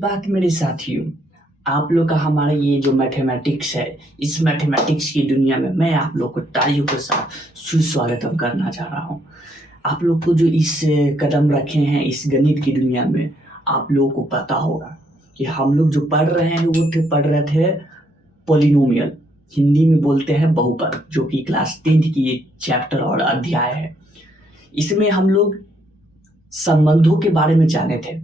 बात मेरे साथियों, आप लोग का हमारा ये जो मैथमेटिक्स है, इस मैथमेटिक्स की दुनिया में मैं आप लोग को तालियों के साथ सुस्वागतम करना चाह रहा हूँ। आप लोग को जो इस कदम रखे हैं इस गणित की दुनिया में, आप लोगों को पता होगा कि हम लोग जो पढ़ रहे हैं वो पढ़ रहे थे पॉलिनोमियल, हिंदी में बोलते हैं बहुपद, जो कि क्लास 10th की एक चैप्टर और अध्याय है। इसमें हम लोग संबंधों के बारे में जाने थे।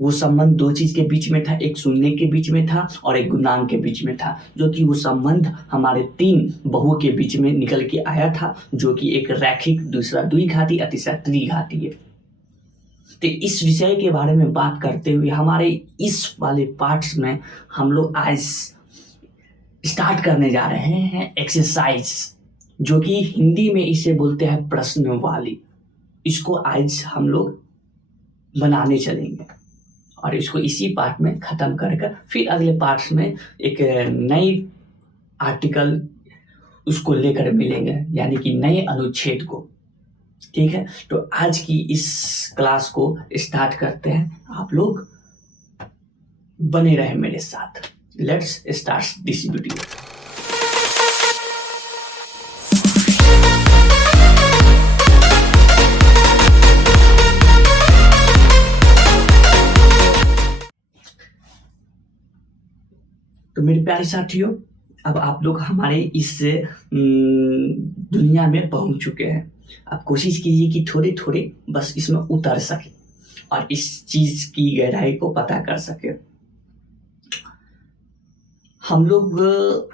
वो संबंध दो चीज के बीच में था, एक शून्य के बीच में था और एक गुणांक के बीच में था, जो कि वो संबंध हमारे तीन बहुओं के बीच में निकल के आया था, जो कि एक रैखिक, दूसरा द्विघाती, तीसरा त्रिघाती है। तो इस विषय के बारे में बात करते हुए हमारे इस वाले पार्ट्स में हम लोग आज स्टार्ट करने जा रहे हैं एक्सरसाइज, जो कि हिंदी में इसे बोलते हैं प्रश्नवाली। इसको आज हम लोग बनाने चलेंगे और इसको इसी पार्ट में ख़त्म कर फिर अगले पार्ट्स में एक नई आर्टिकल उसको लेकर मिलेंगे, यानी कि नए अनुच्छेद को। ठीक है, तो आज की इस क्लास को स्टार्ट करते हैं। आप लोग बने रहे मेरे साथ। Let's start this video. तो मेरे प्यारे साथियों, अब आप लोग हमारे इस दुनिया में पहुंच चुके हैं। आप कोशिश कीजिए कि थोड़े थोड़े बस इसमें उतर सके और इस चीज की गहराई को पता कर सके। हम लोग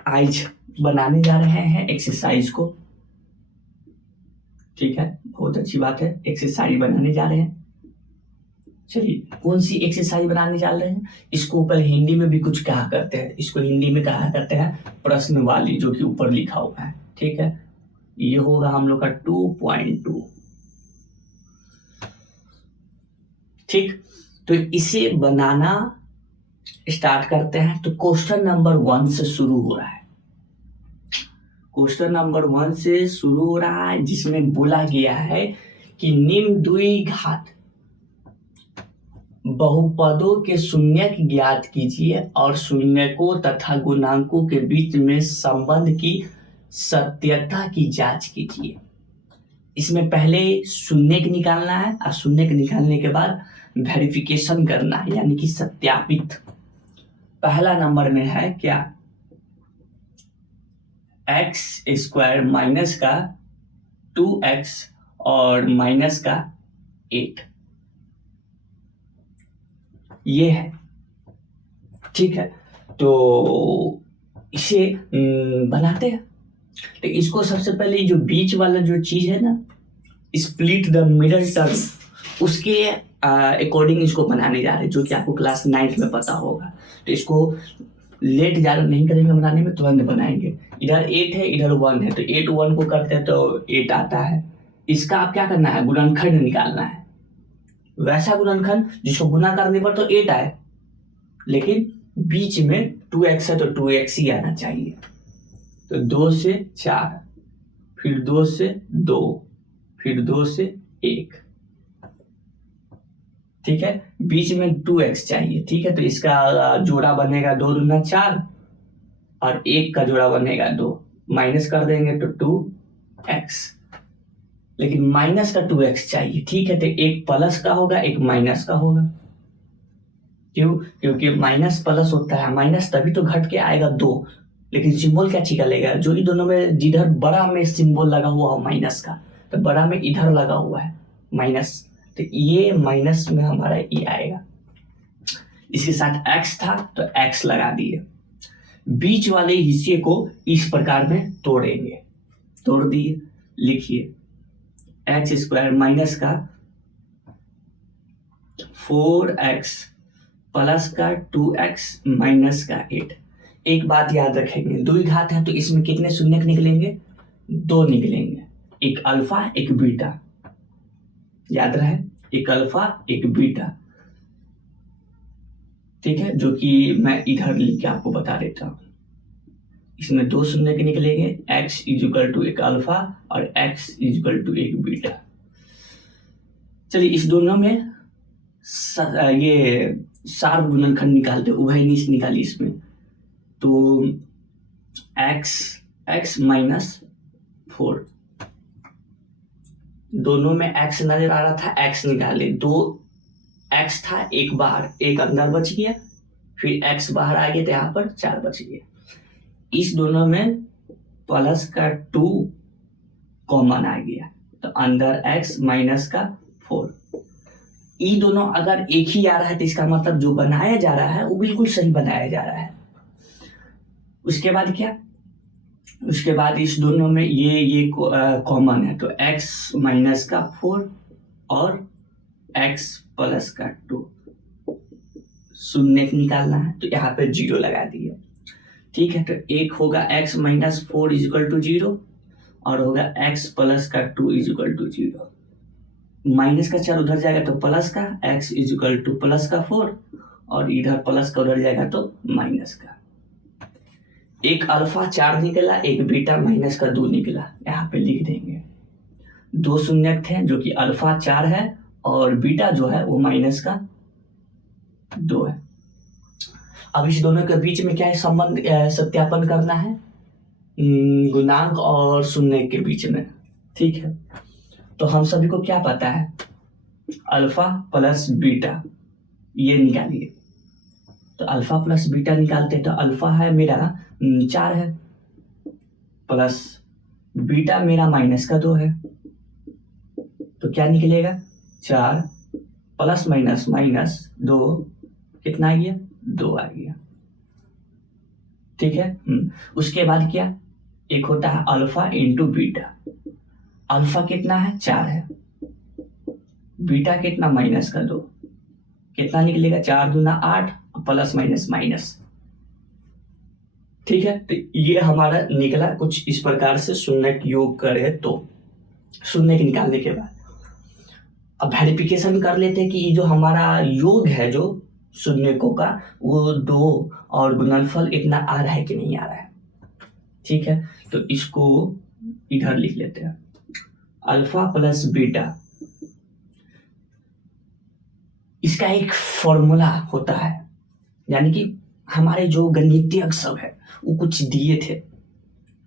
आज बनाने जा रहे हैं एक्सरसाइज को। ठीक है, बहुत अच्छी बात है, एक्सरसाइज बनाने जा रहे हैं। चलिए, कौन सी एक्सरसाइज बनाने जा रहे हैं? इसको ऊपर हिंदी में भी कुछ कहा करते हैं, इसको हिंदी में कहा करते हैं प्रश्नवाली, जो कि ऊपर लिखा हुआ है। ठीक है, ये होगा हम लोग का 2.2। ठीक, तो इसे बनाना स्टार्ट करते हैं। तो क्वेश्चन नंबर 1 से शुरू हो रहा है। क्वेश्चन नंबर 1 से शुरू हो रहा है, जिसमें बोला गया है कि निम्न द्विघात बहुपदों के शून्यक ज्ञात कीजिए और शून्यकों तथा गुणांकों के बीच में संबंध की सत्यता की जांच कीजिए। इसमें पहले शून्यक निकालना है और शून्यक निकालने के बाद वेरिफिकेशन करना है, यानी कि सत्यापित। पहला नंबर में है क्या? x² माइनस का 2x और माइनस का 8, ये है। ठीक है, तो इसे बनाते हैं। तो इसको सबसे पहले जो बीच वाला जो चीज है ना, स्प्लिट द मिडल टर्म, उसके अकॉर्डिंग इसको बनाने जा रहे हैं, जो कि आपको क्लास 9th में पता होगा। तो इसको लेट ज़्यादा नहीं करेंगे बनाने में, तुरंत बनाएंगे। इधर 8 है, इधर 1 है, तो 8 1 को करते हैं तो 8 आता है। इसका आप क्या करना है? गुणनखंड निकालना है, वैसा गुणनखंड जिसको गुना करने पर तो 8 आए, लेकिन बीच में 2x है तो 2x ही आना चाहिए। तो 2 से 4, फिर 2 से 2, फिर 2 से 1। ठीक है, बीच में 2x चाहिए। ठीक है, तो इसका जोड़ा बनेगा 2 दूना 4 और 1 का जोड़ा बनेगा 2, माइनस कर देंगे तो 2x, लेकिन माइनस का 2x चाहिए। ठीक है, तो एक प्लस का होगा, एक माइनस का होगा। क्यों? क्योंकि माइनस प्लस होता है, माइनस तभी तो घट के आएगा 2, लेकिन सिंबल क्या निकलेगा? जो इन दोनों में जिधर बड़ा में सिंबल लगा हुआ हो माइनस का, तो बड़ा में इधर लगा हुआ है माइनस, तो ये माइनस में हमारा ये आएगा। इसके साथ x था तो x लगा दिए। बीच वाले हिस्से को इस प्रकार में तोड़ेंगे, तोड़ दिए। लिखिए x² माइनस का 4x प्लस का 2x माइनस का 8। एक बात याद रखेंगे, द्विघात है तो इसमें कितने शून्यक निकलेंगे? 2 निकलेंगे, एक अल्फा एक बीटा। याद रहे, एक अल्फा एक बीटा। ठीक है, जो कि मैं इधर लिख के आपको बता देता हूं। इसमें 2 शून्य के निकलेंगे, x = एक अल्फा और x = एक बीटा। चलिए, इस दोनों में ये शार्प गुणनखंड निकालते, उभयनिष्ठ निकाली इसमें, तो x माइनस 4, दोनों में x नजर आ रहा था, x निकाले, 2 x था, एक बाहर एक अंदर बच गया, फिर x बाहर आ गया तो यहाँ पर 4 बच गया। इस दोनों में प्लस का 2 कॉमन आ गया, तो अंदर x माइनस का 4। ये दोनों अगर एक ही आ रहा है तो इसका मतलब जो बनाया जा रहा है वो बिल्कुल सही बनाया जा रहा है। उसके बाद क्या, उसके बाद इस दोनों में ये कॉमन है, तो x माइनस का 4 और x प्लस का 2 शून्य निकालना है, तो यहाँ पे 0 लगा दिए। ठीक है, तो एक होगा x माइनस 4 इजिकल टू 0 और होगा x प्लस का 2 इजिकल टू 0। माइनस का 4 उधर जाएगा तो प्लस का, x इजिकल टू प्लस का 4 और इधर प्लस का उधर जाएगा तो माइनस का। एक अल्फा 4 निकला, एक बीटा माइनस का 2 निकला, यहाँ पे लिख देंगे। 2 शून्यक थे जो कि अल्फा 4 है और बीटा जो है वो माइनस का 2 है। अब इस दोनों के बीच में क्या है संबंध सत्यापन करना है, गुणांक और शून्य के बीच में। ठीक है, तो हम सभी को क्या पता है, अल्फा प्लस बीटा ये निकालिए, तो अल्फा प्लस बीटा निकालते हैं, तो अल्फा है मेरा 4 है, प्लस बीटा मेरा माइनस का 2 है, तो क्या निकलेगा 4 प्लस माइनस माइनस 2 कितना आ गया, 2 आ गया। ठीक है, उसके बाद क्या, एक होता है अल्फा इंटू बीटा। अल्फा कितना है 4 है, बीटा कितना माइनस का 2, कितना निकलेगा 4 दूना 8 प्लस माइनस माइनस। ठीक है, तो ये हमारा निकला कुछ इस प्रकार से शून्य योग करे तो। शून्य निकालने के बाद अब वेरिफिकेशन कर लेते हैं कि ये जो हमारा योग है जो शून्यकों का वो 2 और गुणनफल इतना आ रहा है कि नहीं आ रहा है। ठीक है, तो इसको इधर लिख लेते हैं, अल्फा प्लस बीटा, इसका एक फॉर्मूला होता है, यानी कि हमारे जो गणितीय सब है वो कुछ दिए थे।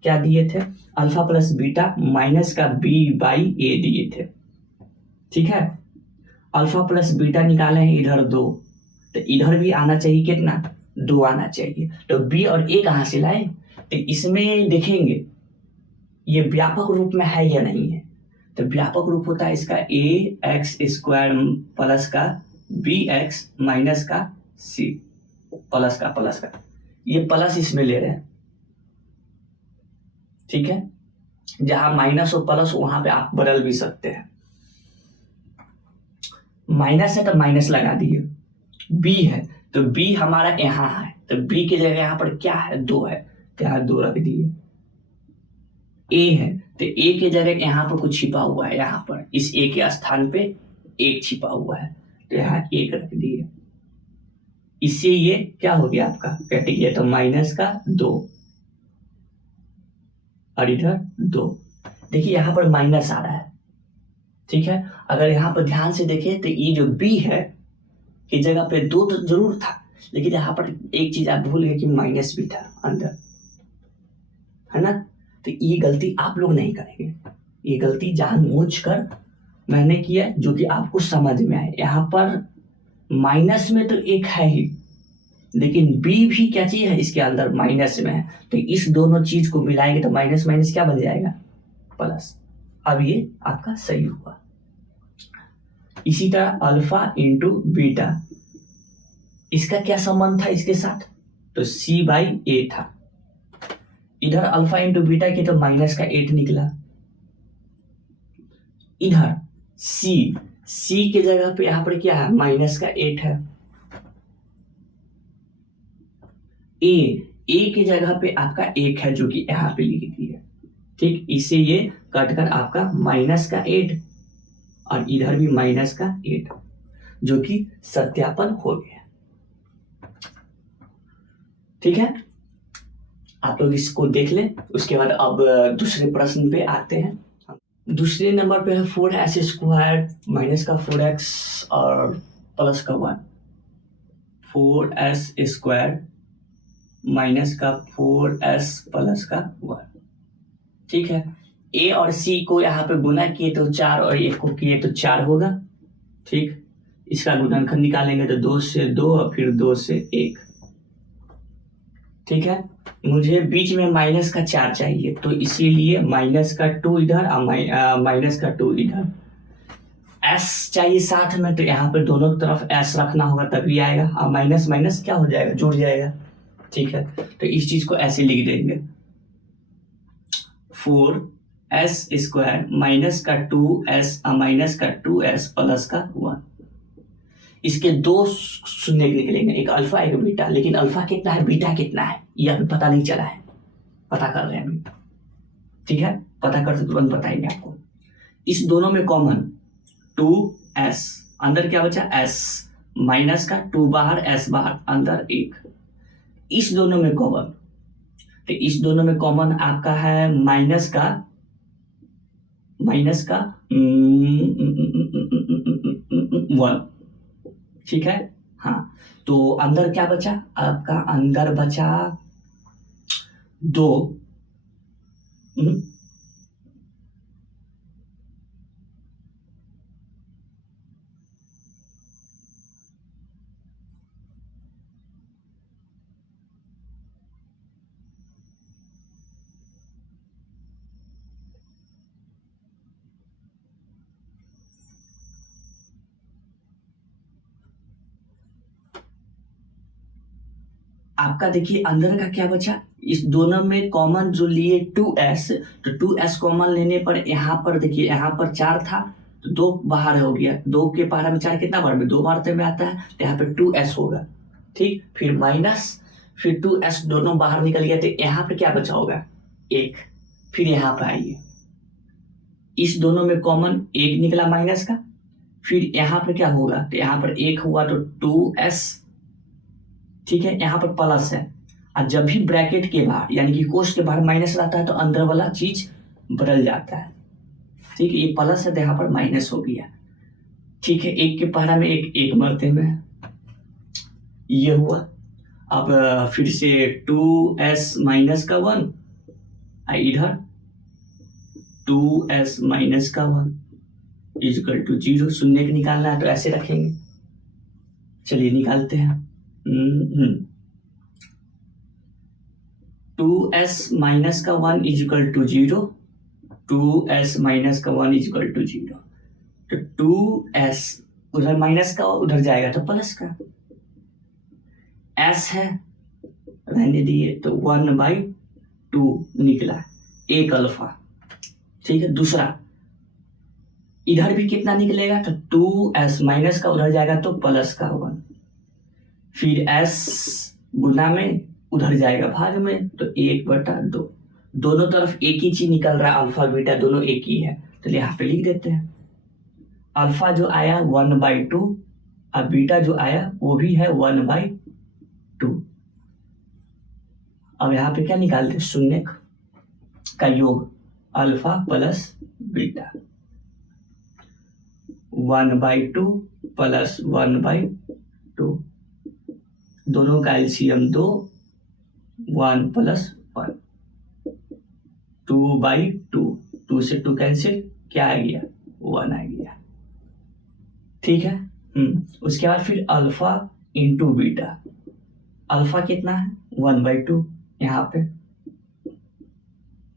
क्या दिए थे, अल्फा प्लस बीटा माइनस का b बाई ए दिए थे। ठीक है, अल्फा प्लस बीटा निकाले हैं इधर 2, तो इधर भी आना चाहिए कितना, 2 आना चाहिए, तो b और a कहाँ से लाए, तो इसमें देखेंगे ये व्यापक रूप में है या नहीं है, तो व्यापक रूप होता है इसका ax² प्लस का bx माइनस का c प्लस का, ये प्लस इसमें ले रहे हैं। ठीक है, जहां माइनस हो प्लस वहां पे आप बदल भी सकते हैं। माइनस है तो माइनस लगा दिए, b है तो b हमारा यहाँ है, तो b की जगह यहाँ पर क्या है 2 है, तो यहाँ 2 रख दिए। a है तो a की जगह यहाँ पर कुछ छिपा हुआ है, यहाँ पर इस a के स्थान पे 1 छिपा हुआ है, तो यहाँ 1 रख दिए। इससे ये क्या हो गया आपका, कट गया, तो माइनस का 2 और इधर 2। देखिए यहाँ पर माइनस आ रहा है। ठीक है, अगर यहाँ पर ध्यान से देखें तो ये जो b है की जगह पे 2 तो जरूर था, लेकिन यहाँ पर एक चीज आप भूल गए कि माइनस भी था अंदर, है ना। तो ये गलती आप लोग नहीं करेंगे, ये गलती जानबूझकर मैंने किया जो कि आपको समझ में आए। यहाँ पर माइनस में तो 1 है ही, लेकिन b भी क्या चीज है इसके अंदर माइनस में है, तो इस दोनों चीज को मिलाएंगे तो माइनस माइनस क्या बन जाएगा, प्लस। अब ये आपका सही हुआ। इसी तरह अल्फा इंटू बीटा, इसका क्या संबंध था इसके साथ, तो c बाई ए था। इधर अल्फा इंटू बीटा की तो माइनस का 8 निकला। इधर c की जगह पे यहाँ पर क्या है, माइनस का 8 है। a की जगह पे आपका 1 है जो कि यहाँ पे लिख दिया। ठीक, इसे ये कटकर आपका माइनस का 8 और इधर भी माइनस का 8, जो कि सत्यापन हो गया। ठीक है, आप लोग इसको देख लें। उसके बाद अब दूसरे प्रश्न पे आते हैं। दूसरे नंबर पे है 4x² माइनस का 4x और प्लस का 1। 4s² माइनस का 4s प्लस का 1। ठीक है, ए और सी को यहाँ पे गुना किए तो 4 और 1 को किए तो 4 होगा। ठीक, इसका गुणनखंड निकालेंगे तो 2 से 2 और फिर 2 से 1। ठीक है, मुझे बीच में माइनस का 4 चाहिए, तो इसीलिए माइनस का 2 इधर और माइनस का 2 इधर। एस चाहिए साथ में, तो यहाँ पे दोनों तरफ एस रखना होगा तभी आएगा, और माइनस माइनस क्या हो जाएगा, जुड़ जाएगा। ठीक है, तो इस चीज को ऐसे लिख देंगे 4s² माइनस का 2s और माइनस का 2s प्लस का 1। इसके दो शून्य निकलेंगे, एक अल्फा एक बीटा, लेकिन अल्फा कितना है बीटा कितना है ये अभी पता नहीं चला है, पता कर रहे हैं अभी। ठीक है, पता करते तुरंत बताएंगे आपको। इस दोनों में कॉमन 2s, अंदर क्या बचा s, माइनस का 2 बाहर s बाहर, अंदर 1। इस दोनों में कॉमन, तो इस दोनों में कॉमन आपका है माइनस का 1। ठीक है, हाँ, तो अंदर क्या बचा आपका, अंदर बचा 2। आपका देखिए अंदर का क्या बचा, इस दोनों में कॉमन जो लिए 2s, तो 2s कॉमन लेने पर यहाँ पर देखिए, यहाँ पर 4 था तो 2 बाहर हो गया, 2 के पहाड़ा में 4 कितना बार में, 2 बार में आता है, तो यहाँ पे 2s होगा। ठीक, फिर माइनस, फिर 2s दोनों बाहर निकल गया, तो यहाँ पे क्या बचा होगा 1। फिर यहाँ पे आइए, इस दोनों में कॉमन 1 निकला माइनस का, फिर यहाँ पर क्या होगा, तो यहाँ पर 1 हुआ तो 2s। ठीक है, यहाँ पर प्लस है, और जब भी ब्रैकेट के बाहर यानी कि कोष्ठ के बाहर माइनस रहता है तो अंदर वाला चीज बदल जाता है। ठीक है, ये प्लस है तो यहाँ पर माइनस हो गया। ठीक है, 1 के पहाड़ा में 1 मरते में ये हुआ। अब फिर से 2s माइनस का 1, इधर 2s माइनस का 1 इक्वल टू 0। शून्य निकालना है तो ऐसे रखेंगे, चलिए निकालते हैं। 2s माइनस का 1 इक्वल टू 0, 2s माइनस का 1 इक्वल टू 0। तो 2s उधर माइनस का उधर जाएगा तो प्लस का, s है रहने दिए, तो 1/2 निकला, एक अल्फा। ठीक है, दूसरा इधर भी कितना निकलेगा, तो 2s माइनस का उधर जाएगा तो प्लस का 1, फिर s गुना में उधर जाएगा भाग में, तो 1/2। दोनों तरफ एक ही चीज निकल रहा है, अल्फा बीटा दोनों एक ही है, तो यहाँ पे लिख देते हैं। अल्फा जो आया 1/2 और बीटा जो आया वो भी है 1/2। अब यहाँ पे क्या निकालते, शून्य का योग, अल्फा प्लस बीटा, 1/2 प्लस 1/2, दोनों का एलसीएम 2, 1 प्लस 1, 2/2, 2 से 2 कैंसिल, क्या आ गया 1 आ गया। ठीक है, उसके बाद फिर अल्फा इंटू बीटा, अल्फा कितना है 1/2 यहाँ पे,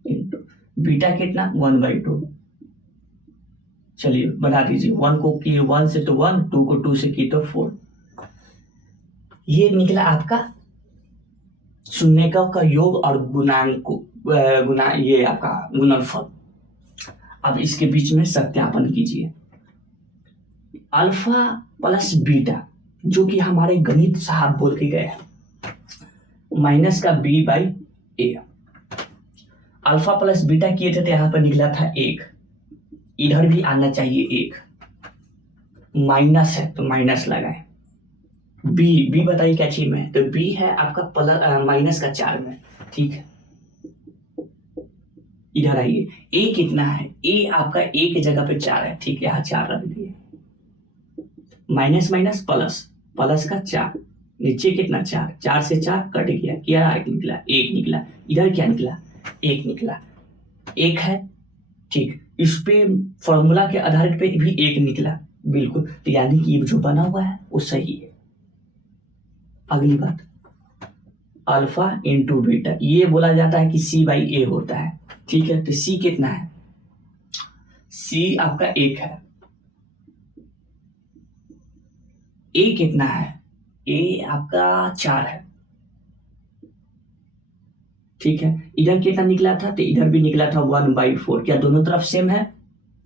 इंटू बीटा कितना 1/2। चलिए बना दीजिए, 1 को किए 1 से तो 1, 2 को 2 से की तो 4। ये निकला आपका शून्य का योग और गुना ये आपका गुणनफल। अब इसके बीच में सत्यापन कीजिए, अल्फा प्लस बीटा जो कि हमारे गणित साहब बोल के गए हैं, माइनस का b/a, अल्फा प्लस बीटा किए थे तो यहाँ पर निकला था 1, इधर भी आना चाहिए 1, माइनस है तो माइनस लगाए। बी बताइए क्या चीज में, तो बी है आपका प्लस माइनस का 4 में। ठीक है, इधर आइए, ए कितना है, ए आपका ए की जगह पे 4 है। ठीक है, यहाँ 4 रख दिए, माइनस माइनस प्लस, प्लस का 4, नीचे कितना 4, 4 से 4 कट गया, क्या निकला 1 निकला, इधर क्या निकला 1 निकला, 1 है ठीक, इस पे फॉर्मूला के आधार पे भी 1 निकला बिल्कुल, तो यानी कि ये जो बना हुआ है वो सही है। अगली बात अल्फा इंटू बीटा, ये बोला जाता है कि सी बाई ए होता है, ठीक है। तो सी कितना है, सी आपका 1 है, ए कितना है, ए आपका 4 है, ठीक है। इधर कितना निकला था, तो इधर भी निकला था 1/4, क्या दोनों तरफ सेम है,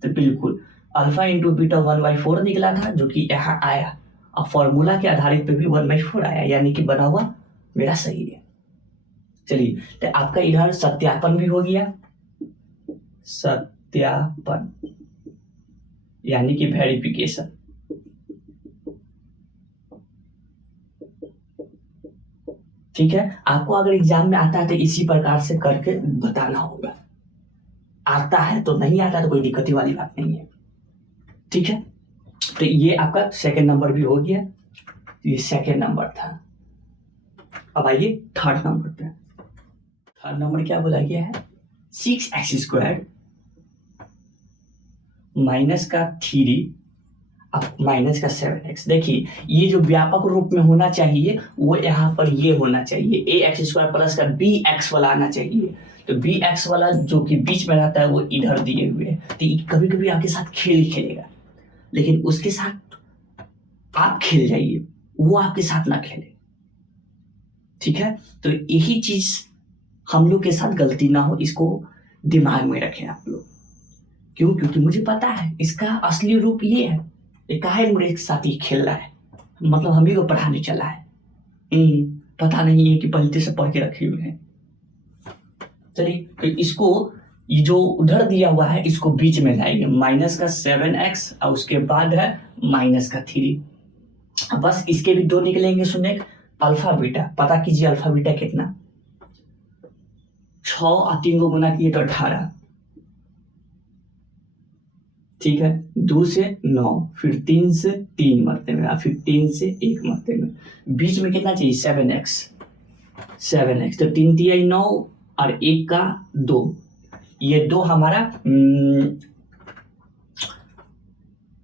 तो बिल्कुल अल्फा इंटू बीटा 1/4 निकला था, जो कि यहाँ आया, और फॉर्मूला के आधारित पे भी 1/4 आया, यानी कि बना हुआ मेरा सही है। चलिए, तो आपका इधर सत्यापन भी हो गया, सत्यापन यानी कि वेरिफिकेशन। ठीक है, आपको अगर एग्जाम में आता है तो इसी प्रकार से करके बताना होगा, आता है तो नहीं आता तो कोई दिक्कत वाली बात नहीं है, ठीक है। तो ये आपका सेकंड नंबर भी हो गया, ये सेकंड नंबर था। अब आइए थर्ड नंबर पे। थर्ड नंबर क्या बोला गया है, 6x² माइनस का 3 अब माइनस का 7x। देखिए, ये जो व्यापक रूप में होना चाहिए वो यहाँ पर ये होना चाहिए, ax² प्लस का bx वाला आना चाहिए। तो bx वाला जो कि बीच में रहता है वो इधर दिए हुए है, तो कभी कभी आपके साथ खेल खेलेगा, लेकिन उसके साथ आप खेल जाइए, वो आपके साथ ना खेले, ठीक है। तो यही चीज हम लोग के साथ गलती ना हो, इसको दिमाग में रखें आप लोग। क्यों, क्योंकि मुझे पता है इसका असली रूप ये है, ये काहे मेरे साथ ही खेल रहा है, मतलब हम ही को पढ़ाने चला है, पता नहीं है कि पहले से पढ़ के रखे हुए हैं। चलिए, तो इसको ये जो उधर दिया हुआ है इसको बीच में लाएंगे, माइनस का 7x और उसके बाद है माइनस का 3। बस इसके भी 2 निकलेंगे, सुने अल्फा बीटा, पता कीजिए अल्फा बीटा कितना, 6 और 3 को गुना किए तो 18, ठीक है। 2 से 9, फिर 3 से 3 मरते में, फिर 3 से 1 मरते में, बीच में कितना चाहिए 7x। तो 3 तिया 9 और 1 का 2, ये 2 हमारा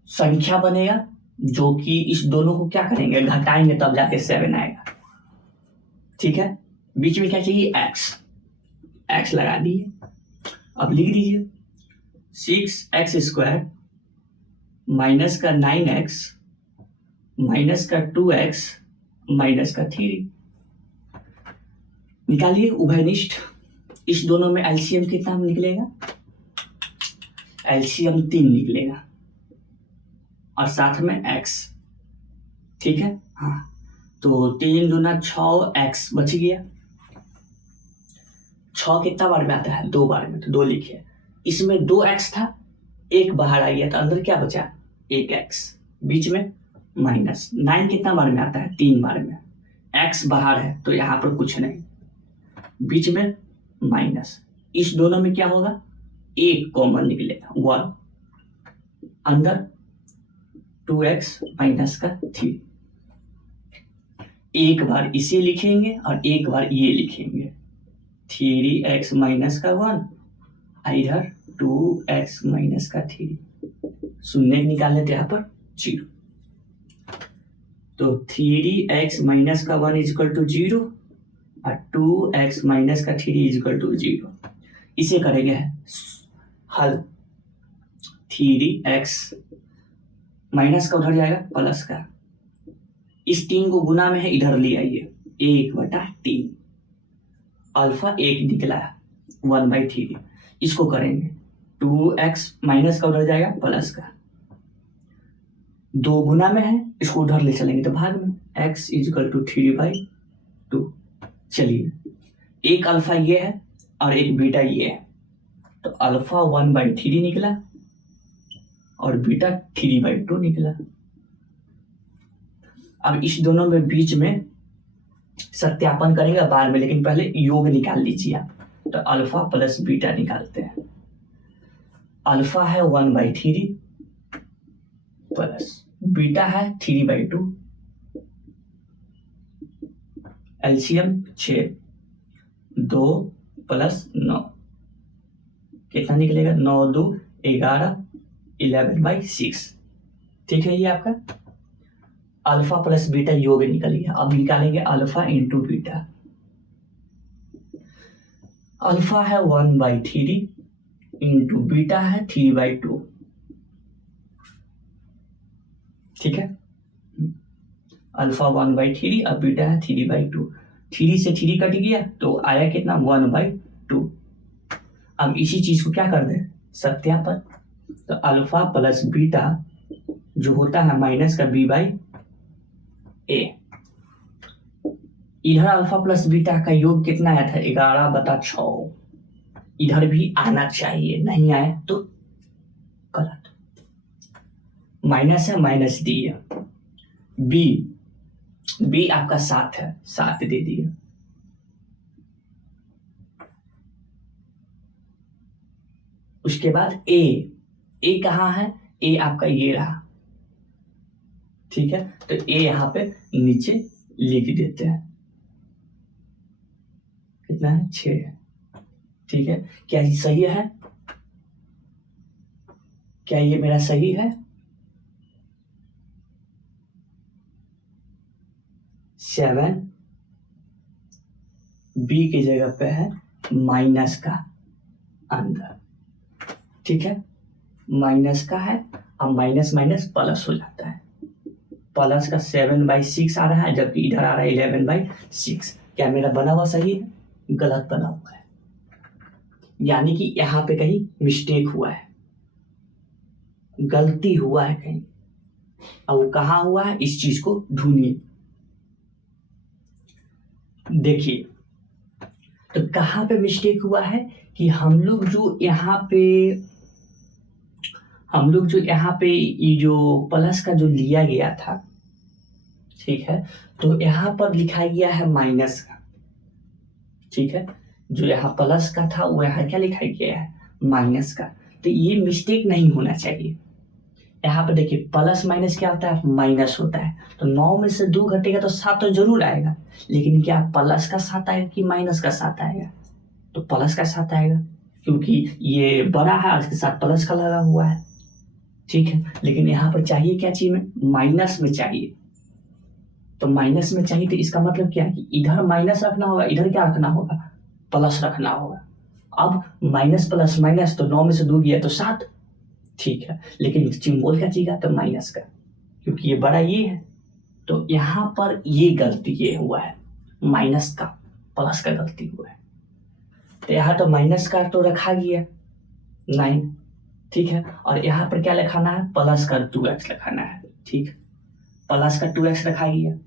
संख्या बनेगा, जो कि इस दोनों को क्या करेंगे घटाएंगे तब जाके 7 आएगा, ठीक है। बीच में क्या चाहिए x लगा दिए। अब लिख दीजिए 6x² माइनस का 9x माइनस का 2x माइनस का 3। निकालिए उभयनिष्ठ, इस दोनों में एलसीएम कितना निकलेगा, एलसीएम 3 निकलेगा, और साथ में x, ठीक है। हाँ, तो 3 दूना 6x बच गया, 6 कितना बार में आता है 2 बार में, तो 2 लिखिए। इसमें 2x था, 1 बाहर आ गया, तो अंदर क्या बचा 1x, बीच में माइनस। 9 कितना बार में आता है 3 बार में, x बाहर है तो यहाँ पर कुछ नहीं, बीच में माइनस। इस दोनों में क्या होगा 1 कॉमन निकलेगा 1, अंदर 2x माइनस का 3। एक बार इसे लिखेंगे और एक बार ये लिखेंगे, 3x माइनस का 1, इधर 2x माइनस का 3, शून्य निकालने थे यहाँ पर 0। तो 3x माइनस का 1 इजकल टू 0 और 2x माइनस का 3 इजकल टू 0। इसे करेंगे हल, 3x माइनस का उधर जाएगा प्लस का, इस 3 को गुना में है इधर ले आइए, 1/3, अल्फा 1 निकला 1/3। इसको करेंगे 2x माइनस का उधर जाएगा प्लस का, 2 गुना में है, इसको उधर ले चलेंगे तो भाग में, x इजकल टू 3/2। चलिए, एक अल्फा ये है और एक बीटा ये है, तो अल्फा 1/3 निकला और बीटा 3/2 निकला। अब इस दोनों में बीच में सत्यापन करेंगे बाद में, लेकिन पहले योग निकाल लीजिए आप। तो अल्फा प्लस बीटा निकालते हैं, अल्फा है 1/3 प्लस बीटा है 3/2, एलसीएम 6, 2 + 9 कितना निकलेगा? 9 2 11, 11/6। ठीक है, ये आपका अल्फा प्लस बीटा योग निकल गया। अब निकालेंगे अल्फा इंटू बीटा। अल्फा है 1/3 इंटू बीटा है 3/2। ठीक है, अल्फा 1/3 और बीटा है 3/2। 3 से 3 कट गया तो आया कितना? 1/2। अब इसी चीज को क्या कर दें? सत्यापन। तो अल्फा प्लस बीटा जो होता है माइनस का b/a, इधर अल्फा प्लस बीटा का योग कितना आया था? 11/6। इधर भी आना चाहिए, नहीं आया तो गलत। माइनस है, माइनस दिए। बी आपका 7 है, 7 दे दिए। उसके बाद ए कहाँ है? ए आपका ये रहा। ठीक है, तो ए यहां पे नीचे लिख देते हैं। कितना है? 6 है। ठीक है, क्या ये सही है? क्या ये मेरा सही है? 7 बी की जगह पे है माइनस का अंदर। ठीक है, माइनस का है, अब माइनस माइनस प्लस हो जाता है। प्लस का 7/6 आ रहा है, जबकि इधर आ रहा है 11/6। क्या मेरा बना हुआ सही है? गलत बना हुआ है, यानी कि यहां पे कहीं मिस्टेक हुआ है, गलती हुआ है कहीं। अब वो कहाँ हुआ है, इस चीज को ढूंढिए। देखिए, तो कहाँ पे मिस्टेक हुआ है कि हम लोग जो यहाँ पे ये जो प्लस का जो लिया गया था, ठीक है, तो यहाँ पर लिखा गया है माइनस का। ठीक है, जो यहाँ प्लस का था वो यहाँ क्या लिखा गया है? माइनस का। तो ये मिस्टेक नहीं होना चाहिए। यहाँ पर देखिए, प्लस माइनस क्या होता है? माइनस होता है। तो 9 में से 2 घटेगा तो 7 तो जरूर आएगा, लेकिन क्या प्लस का 7 आएगा कि माइनस का 7 आएगा? तो प्लस का 7 आएगा, क्योंकि ये बड़ा है और इसके साथ प्लस का लगा हुआ है। ठीक है, लेकिन यहाँ पर चाहिए क्या चीज में? माइनस में चाहिए। तो माइनस में चाहिए तो इसका मतलब क्या है कि इधर माइनस रखना होगा, इधर क्या रखना होगा? प्लस रखना होगा। अब माइनस प्लस माइनस, तो 9 में से 2 गया तो 7। ठीक है, लेकिन सिंबल का चाहिए तो माइनस का, क्योंकि ये बड़ा ये है। तो यहाँ पर ये गलती ये हुआ है, माइनस का प्लस का गलती हुआ है। तो यहाँ तो माइनस का तो रखा गया 9। ठीक है, और यहाँ पर क्या लिखाना है? प्लस का 2x लिखाना है। ठीक, प्लस का 2x रखा गया।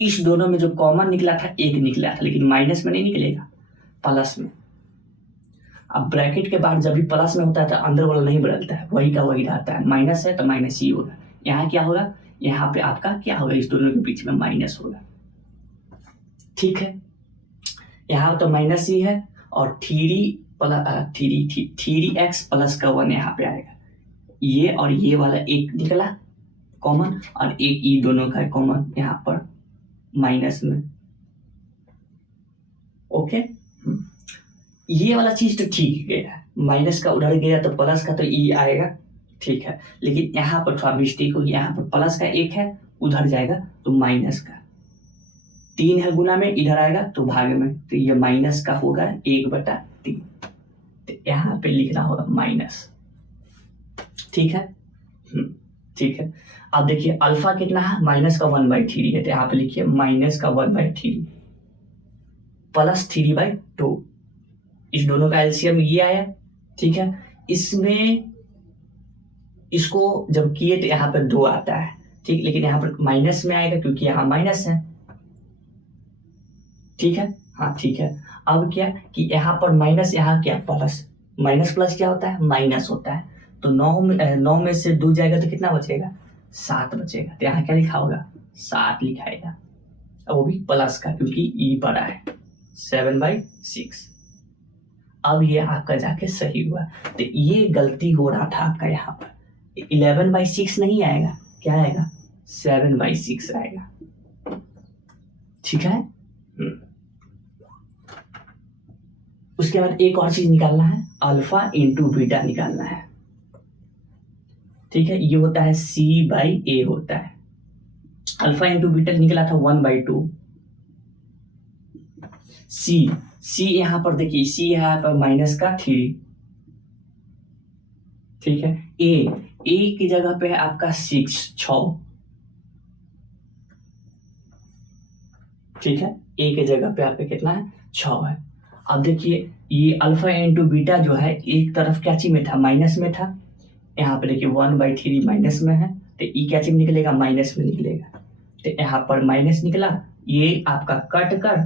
इस दोनों में जो कॉमन निकला था 1 निकला था, लेकिन माइनस में नहीं निकलेगा, प्लस में। अब ब्रैकेट के बाद जब भी प्लस में होता है तो अंदर वाला नहीं बदलता है, वही का वही रहता है। माइनस है तो माइनस ही होगा। यहाँ क्या होगा? यहाँ पे आपका क्या होगा? इस दोनों के बीच में माइनस होगा। ठीक है, यहाँ तो माइनस ही है, और 3x प्लस का 1 यहाँ पे आएगा। ये और ये वाला 1 निकला कॉमन, और एक ये दोनों का कॉमन यहाँ पर माइनस में। ओके, ये वाला चीज तो ठीक गया, माइनस का उधर गया तो प्लस का तो ई आएगा। ठीक है, लेकिन यहाँ पर थोड़ा मिस्टेक होगी। यहाँ पर प्लस का 1 है, उधर जाएगा तो माइनस का 3 है, गुना में इधर आएगा तो भाग में, तो ये माइनस का होगा 1/3। तो यहाँ पे लिखना होगा माइनस। ठीक है, ठीक है। अब देखिए अल्फा कितना है? माइनस का 1/3 है, तो यहाँ पे लिखिए माइनस का 1/3 प्लस 3/2। इस दोनों का एलसीएम ये आया। ठीक है, इसमें इसको जब किए तो यहाँ पर 2 आता है। ठीक, लेकिन यहाँ पर माइनस में आएगा क्योंकि यहाँ माइनस है। ठीक है, हाँ ठीक है। अब क्या कि यहाँ पर माइनस, यहाँ क्या प्लस, माइनस प्लस क्या होता है? माइनस होता है। तो 9 में से 2 जाएगा तो कितना बचेगा? 7 बचेगा। तो यहाँ क्या लिखा होगा? 7 लिखाएगा, और वो भी प्लस का, क्योंकि ई बड़ा है 7/6। अब ये आपका जाके सही हुआ। तो ये गलती हो रहा था आपका, यहाँ पर 11/6 नहीं आएगा, क्या आएगा? 7/6 आएगा। ठीक है, उसके बाद एक और चीज निकालना है, अल्फा इंटू बीटा निकालना है। ठीक है, ये होता है C/A होता है। अल्फा इंटू बीटा निकला था 1/2। सी यहां पर देखिए, सी यहाँ पर माइनस का 3। ठीक है, ए की जगह पे है आपका 6। ठीक है, ए के जगह पे आपका कितना है, 6 है। अब देखिए ये अल्फा इंटू बीटा जो है एक तरफ क्या चीज में था, माइनस में था। यहाँ पे देखिए 1/3 माइनस में है, तो ई क्या चीज निकलेगा, माइनस में निकलेगा। तो यहाँ पर माइनस निकला, ये आपका कट कर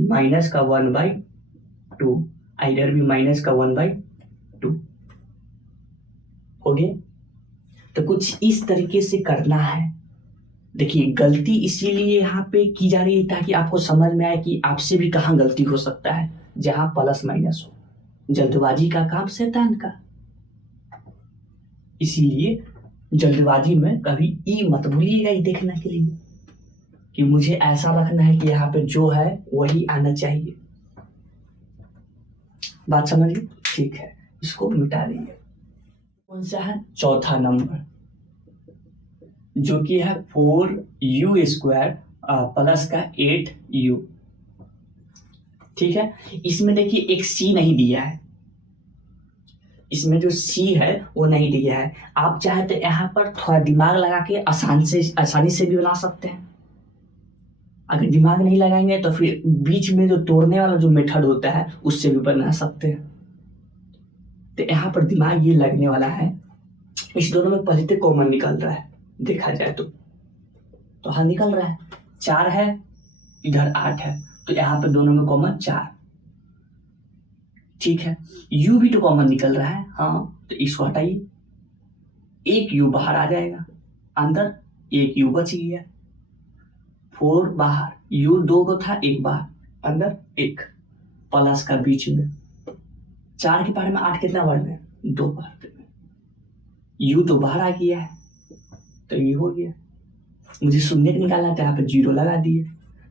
माइनस का 1/2, इधर भी माइनस का 1/2 हो गया। तो कुछ इस तरीके से करना है। देखिए गलती इसीलिए यहाँ पे की जा रही है ताकि आपको समझ में आए कि आपसे भी कहाँ गलती हो सकता है, जहां प्लस माइनस हो। जल्दबाजी का काम शैतान का, इसीलिए जल्दबाजी में कभी ई मत भूलिएगा ये देखने के लिए कि मुझे ऐसा रखना है कि यहाँ पे जो है वही आना चाहिए। बात समझिए, ठीक है, इसको मिटा देंगे। कौन सा है, चौथा नंबर, जो कि है 4u² प्लस का 8u। ठीक है, इसमें देखिए एक c नहीं दिया है, इसमें जो c है वो नहीं दिया है। आप चाहे तो यहाँ पर थोड़ा दिमाग लगा के आसानी से भी बना सकते हैं। अगर दिमाग नहीं लगाएंगे तो फिर बीच में जो तोड़ने वाला जो मेथड होता है उससे भी बना सकते हैं। तो यहाँ पर दिमाग ये लगने वाला है, इस दोनों में पहले तो कॉमन निकल रहा है, देखा जाए तो हाँ निकल रहा है, 4 है, इधर 8 है, तो यहाँ पे दोनों में कॉमन 4। ठीक है, u भी तो कॉमन निकल रहा है, हाँ, तो इसको हटाइए, एक u बाहर आ जाएगा, अंदर एक u बच गया, 4 बाहर, u 2 को था, 1 बाहर, अंदर 1, प्लस का बीच में 4 के बारे में 8 कितना बढ़ गया, 2 बढ़ गया, u तो बाहर आ गया है, तो ये हो गया। मुझे शून्य का निकालना था, यहाँ पे 0 लगा दिए,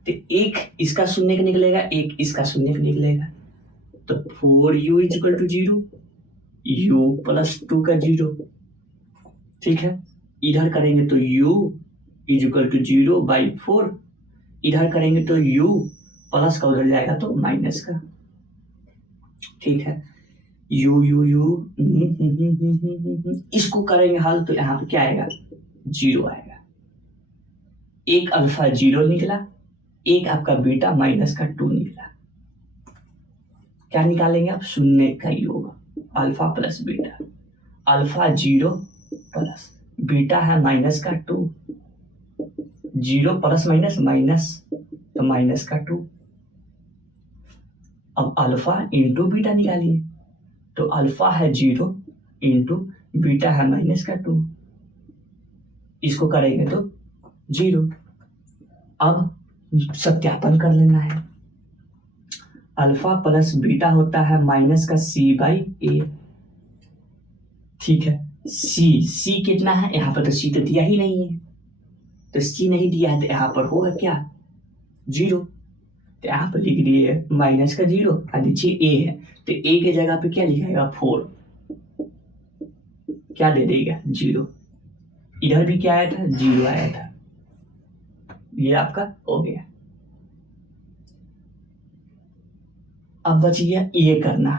तो एक इसका शून्य का निकलेगा, एक इसका शून्य का निकलेगा, तो 4u = 0, u + 2 का 0। ठीक है, इधर करेंगे तो u = 0/4, इधर करेंगे तो u प्लस का उधर जाएगा तो माइनस का। ठीक है, u इसको करेंगे हल, तो यहाँ पे क्या आएगा, 0 आएगा। एक अल्फा 0 निकला, एक आपका बीटा -2 निकला। क्या निकालेंगे आप, शून्य का योग, alpha plus beta, alpha 0 plus beta है -2, 0 प्लस माइनस माइनस, तो -2। अब अल्फा इंटू बीटा निकालिए, तो अल्फा है 0 इंटू बीटा है -2, इसको करेंगे तो 0। अब सत्यापन कर लेना है, अल्फा प्लस बीटा होता है -c/a। ठीक है, c कितना है, यहाँ पर तो c तो दिया ही नहीं है, तो c नहीं दिया है, तो यहाँ पर होगा क्या, 0। तो यहाँ पर लिख दिए -0 और नीचे a है, तो a के जगह पे क्या लिखाएगा, 4, क्या दे देगा, 0। इधर भी क्या आया था, 0 आया था, ये आपका हो गया। अब बच गया ये करना,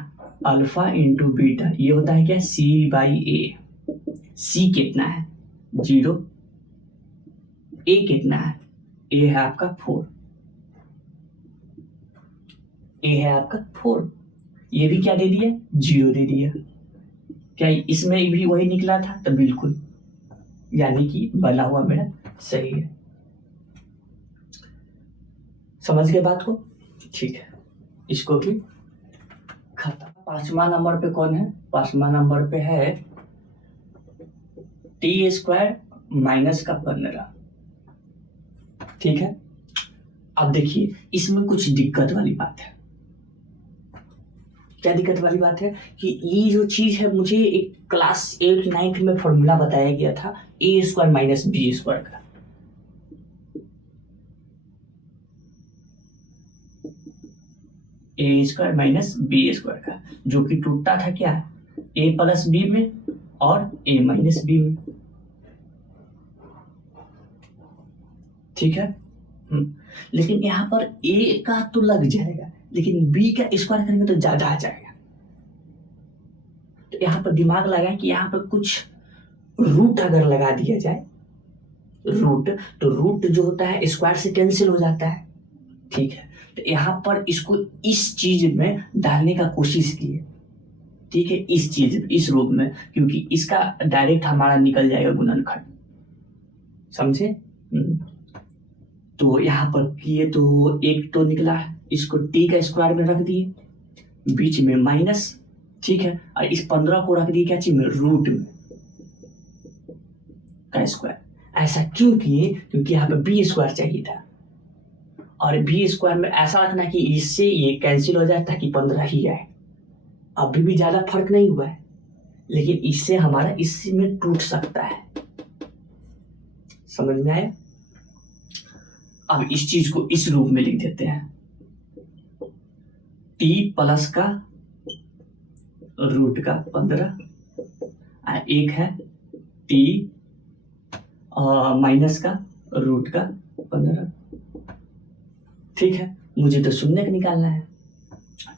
अल्फा इंटू बीटा, ये होता है क्या, c/a। c कितना है, 0, a कितना है, a है आपका 4, a है आपका 4, ये भी क्या दे दिया, 0 दे दिया। क्या इसमें भी वही निकला था, तो बिल्कुल, यानी कि बना हुआ मेरा सही है। समझ गए बात को, ठीक है, इसको भी खत्म। 5वां नंबर पे कौन है, 5वां नंबर पे है t² -15। ठीक है, अब देखिए इसमें कुछ दिक्कत वाली बात है। क्या दिक्कत वाली बात है कि ये जो चीज है, मुझे एक क्लास 8 9 में फॉर्मूला बताया गया था a² - b² का। ए स्क्वायर माइनस बी स्क्वायर का, जो कि टूटता था क्या, ए प्लस बी में और ए माइनस बी में। ठीक है। लेकिन यहाँ पर ए का तो लग जाएगा, लेकिन बी का स्क्वायर करेंगे तो ज्यादा आ जाएगा। तो यहाँ पर दिमाग लगाए कि यहाँ पर कुछ रूट अगर लगा दिया जाए, रूट, तो रूट जो होता है स्क्वायर से कैंसिल हो जाता है। ठीक है, तो यहाँ पर इसको इस चीज में डालने का कोशिश किए। ठीक है, इस चीज, इस रूप में, क्योंकि इसका डायरेक्ट हमारा निकल जाएगा गुणनखंड। समझे? तो यहाँ पर किए तो एक तो निकला, इसको टी का स्क्वायर में रख दिए, बीच में माइनस। ठीक है, और इस 15 को रख दिए क्या चीज में, रूट में का स्क्वायर। ऐसा क्यों किए, क्योंकि यहाँ पे बी स्क्वायर चाहिए था, और बी स्क्वायर में ऐसा रखना कि इससे ये कैंसिल हो जाए ताकि 15 ही आए। अभी भी ज्यादा फर्क नहीं हुआ है, लेकिन इससे हमारा इसी में टूट सकता है। समझ में आया? अब इस चीज को इस रूप में लिख देते हैं, टी प्लस का रूट का 15, एक है टी माइनस का रूट का 15। ठीक है, मुझे तो शून्य का निकालना है,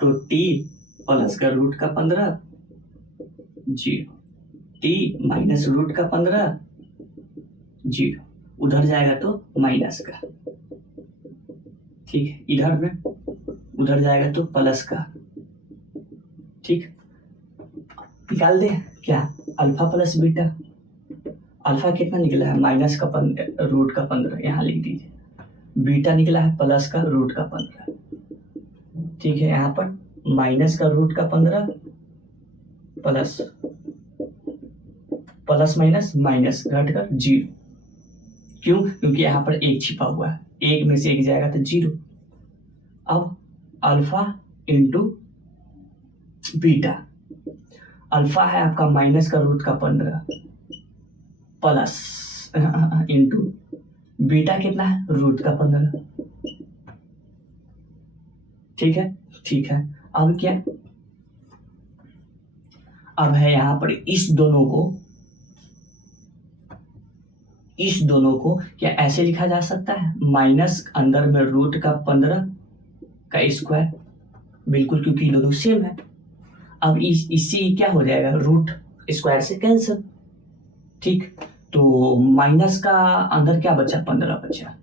तो टी प्लस का रूट का 15 0, टी माइनस रूट का 15 0, उधर जाएगा तो माइनस का। ठीक है, इधर में उधर जाएगा तो प्लस का। ठीक, निकाल दे क्या, अल्फा प्लस बीटा। अल्फा कितना निकला है, माइनस का रूट का 15, यहाँ लिख दीजिए। बीटा निकला है प्लस का रूट का 15। ठीक है, यहाँ पर माइनस का रूट का 15 प्लस प्लस माइनस माइनस घटकर 0। क्यों? क्योंकि यहाँ पर एक छिपा हुआ है, एक में से एक जाएगा तो 0। अब अल्फा इंटू बीटा, अल्फा है आपका माइनस का रूट का 15 प्लस इंटू बीटा कितना है, रूट का 15। ठीक है, ठीक है। अब क्या, अब है यहां पर इस दोनों को क्या ऐसे लिखा जा सकता है, माइनस अंदर में रूट का 15 का स्क्वायर, बिल्कुल, क्योंकि दोनों सेम है। अब इससे क्या हो जाएगा, रूट स्क्वायर से कैंसिल। ठीक, तो माइनस का अंदर क्या बचा, 15 बचा,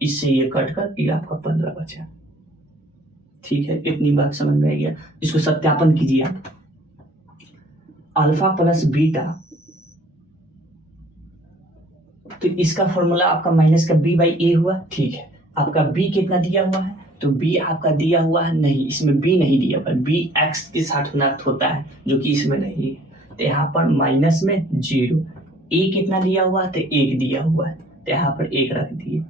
इससे ये कट कर ये आपका 15 बचा। ठीक है, इतनी बात समझ में आ गया। इसको सत्यापन कीजिए आप, अल्फा प्लस बीटा, तो इसका फॉर्मूला आपका माइनस का बी बाई ए हुआ। ठीक है, आपका बी कितना दिया हुआ है, तो बी आपका दिया हुआ है नहीं, इसमें बी नहीं दिया हुआ, बी एक्स के साथ नत होता है, जो कि इसमें नहीं है। तो यहाँ पर माइनस में 0, ए कितना दिया हुआ है, तो 1 दिया हुआ है, तो यहाँ पर 1 रख दिए।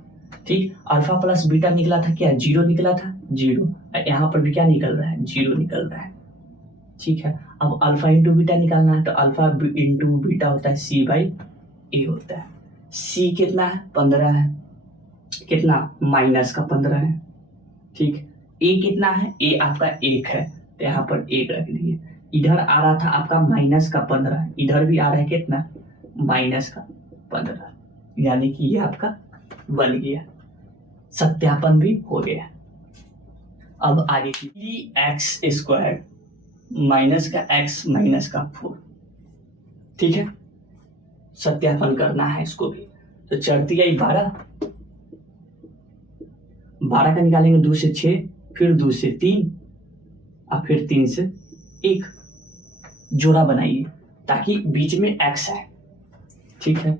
ठीक, अल्फा प्लस बीटा निकला था क्या, 0 निकला था, 0, यहाँ पर भी क्या निकल रहा है, 0 निकल रहा है। ठीक है, अब अल्फा इंटू बीटा निकालना है, तो अल्फा इंटू बीटा होता है सी बाई ए होता है। सी कितना है, 15 है, कितना, माइनस का 15 है। ठीक, ए कितना है, ए आपका 1 है, तो यहाँ पर 1 रख दिए। इधर आ रहा था आपका माइनस का 15, इधर भी आ रहा है कितना, माइनस का 15, यानी कि ये आपका बन गया, सत्यापन भी हो गया। अब आगे की एक्स स्क्वायर माइनस का एक्स माइनस का 4। ठीक है, सत्यापन करना है इसको भी, तो चढ़ती आई 12 का निकालेंगे, 2 से 6, फिर 2 से 3 और फिर 3 से 1, जोड़ा बनाइए ताकि बीच में x है। ठीक है,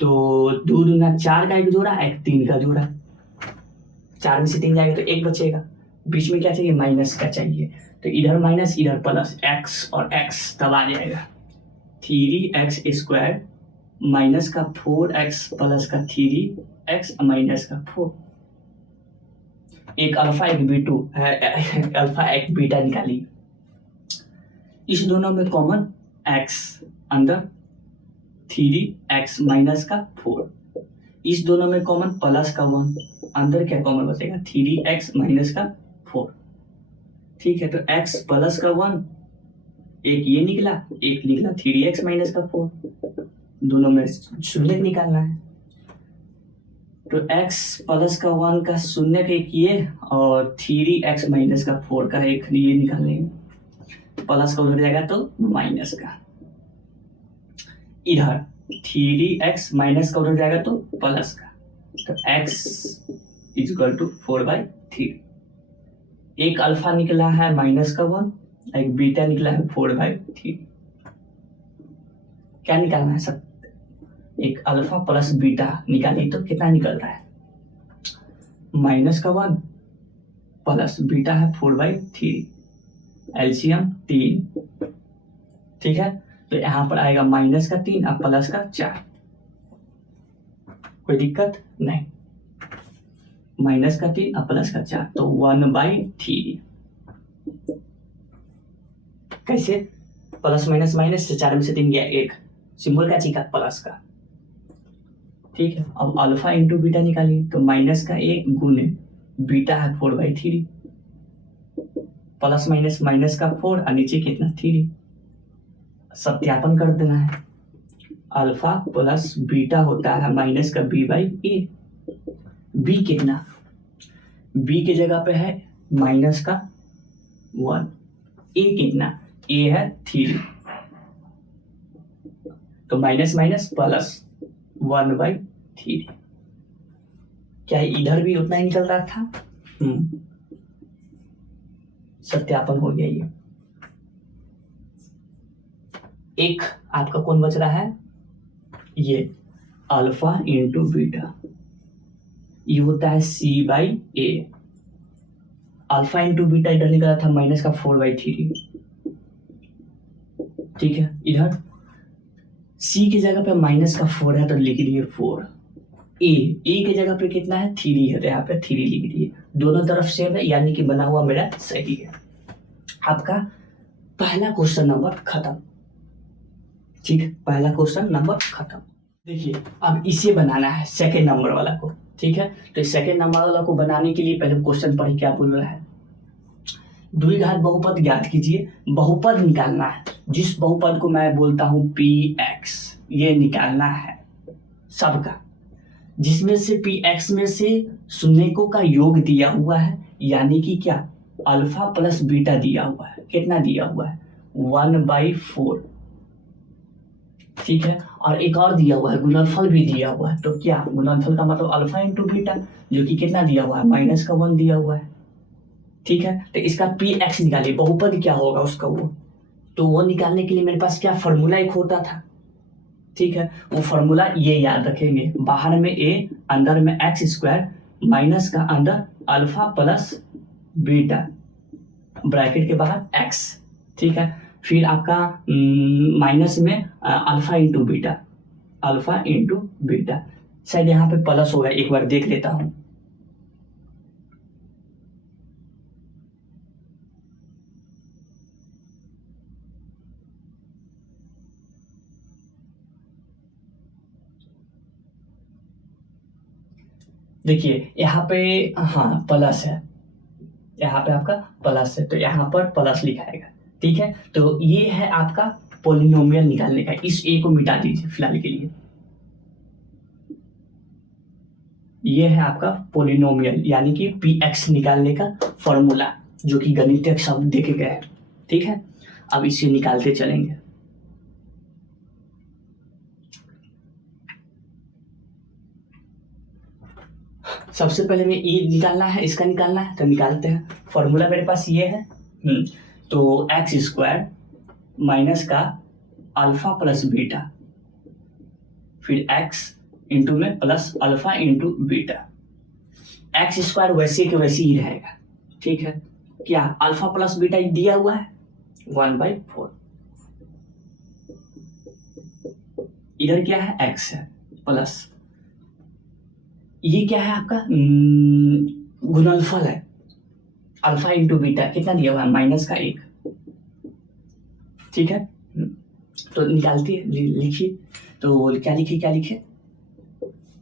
तो 2 दूना 4 का एक जोड़ा, एक 3 का जोड़ा, 4 में से 3 जाएगा तो 1 बचेगा, बीच में क्या चाहिए, माइनस का चाहिए, तो इधर माइनस इधर प्लस, x और x तब आ जाएगा 3x स्क्वायर माइनस का 4x प्लस का 3x माइनस का 4। एक अल्फा एक बीटू अल्फा एक बीटा निकाली, इस दोनों में कॉमन x अंदर 3x माइनस का 4, इस दोनों में कॉमन प्लस का 1, अंदर क्या कॉमन बचेगा, 3x माइनस का ठीक है, तो x प्लस का 1, एक ये निकला, एक निकला 3x माइनस का 4, दोनों में शून्य निकालना है। तो x प्लस का 1 का शून्य का एक ये और 3x माइनस का 4 का एक ये निकाल लेंगे, प्लस का उधर जाएगा तो माइनस का, इधर 3x माइनस का उधर जाएगा तो प्लस का, तो x इक्वल टू 4/3। एक अल्फा निकला है माइनस का 1, एक बीटा निकला है 4/3। क्या निकालना है सब? एक अल्फा प्लस बीटा निकाली तो कितना निकल रहा है? माइनस का 1 प्लस बीटा है 4/3, एलसीएम 3। ठीक है, तो यहां पर आएगा माइनस का 3 और प्लस का 4। कोई दिक्कत नहीं, माइनस का 3 और प्लस का 4, तो 1/3। कैसे? प्लस माइनस माइनस से 4 में से 3 गया 1, सिंबल का चीका प्लस का। ठीक है, अब अल्फा इंटू बीटा निकालिए, तो माइनस का 1 गुने बीटा है 4/3, प्लस माइनस माइनस का 4 और नीचे कितना 3। सत्यापन कर देना है, अल्फा प्लस बीटा होता है माइनस का b/a। b कितना? b के जगह पे है माइनस का 1, a कितना? a है 3, तो माइनस माइनस प्लस 1/3। क्या इधर भी उतना ही निकल रहा था? सत्यापन हो गया। ये एक आपका कौन बच रहा है? ये अल्फा इंटू बीटा, ये होता है c/a। अल्फा इंटू बीटा इधर निकला था माइनस का 4/3। ठीक है, इधर c की जगह पे माइनस का 4 है तो लिख दिए 4। a की जगह पे कितना है? 3 है, तो यहाँ पे 3 लिख दिए। दोनों तरफ सेम है, यानी कि बना हुआ मेरा सही है। आपका पहला क्वेश्चन नंबर खत्म। ठीक है, पहला क्वेश्चन नंबर खत्म। देखिए अब इसे बनाना है सेकेंड नंबर वाला को। ठीक है, तो सेकेंड नंबर वाला को बनाने के लिए पहले क्वेश्चन पढ़िए क्या बोल रहा है। द्विघात बहुपद ज्ञात कीजिए, बहुपद निकालना है। जिस बहुपद को मैं बोलता हूं px, ये निकालना है सबका, जिसमें से px में से शून्यकों का योग दिया हुआ है, यानी कि क्या? अल्फा प्लस बीटा दिया हुआ है। कितना दिया हुआ है? 1/4। ठीक है, और एक और दिया हुआ है, गुणनफल भी दिया हुआ है। तो क्या गुणनफल का मतलब अल्फा इंटू बीटा, जो कि कितना दिया हुआ है? माइनस का 1 दिया हुआ है। ठीक है, तो इसका px निकालिए, बहुपद क्या होगा उसका वो। तो वो निकालने के लिए मेरे पास क्या फॉर्मूला एक होता था। ठीक है, वो फॉर्मूला ये याद रखेंगे, बाहर में a अंदर में x² माइनस का अंदर अल्फा प्लस बीटा, ब्रैकेट के बाहर x। ठीक है, फिर आपका माइनस में alpha into beta, alpha into beta. शायद यहाँ पे प्लस होगा, एक बार देख लेता हूँ। देखिए यहाँ पे हाँ प्लस है, यहाँ पे आपका प्लस है, तो यहाँ पर प्लस लिखाएगा। ठीक है, तो ये है आपका पोलिनोमियल निकालने का। इस ए को मिटा दीजिए फिलहाल के लिए। ये है आपका पोलिनोमियल, यानी कि px निकालने का फॉर्मूला, जो कि गणितीय शब्द देखे गए हैं। ठीक है, अब इसे निकालते चलेंगे। सबसे पहले में ये निकालना है, इसका निकालना है, तो निकालते हैं। फॉर्मूला मेरे पास ये है, तो x² माइनस का अल्फा प्लस बीटा, फिर x इंटू में plus alpha into beta. x² वैसे के वैसे ही रहेगा। ठीक है, क्या अल्फा प्लस बीटा दिया हुआ है 1/4। इधर क्या है? x है प्लस, ये क्या है आपका गुणनफल है, अल्फा इंटू बीटा कितना दिया हुआ है? माइनस का 1। ठीक है, तो निकालती है, लिखिए। तो क्या लिखे?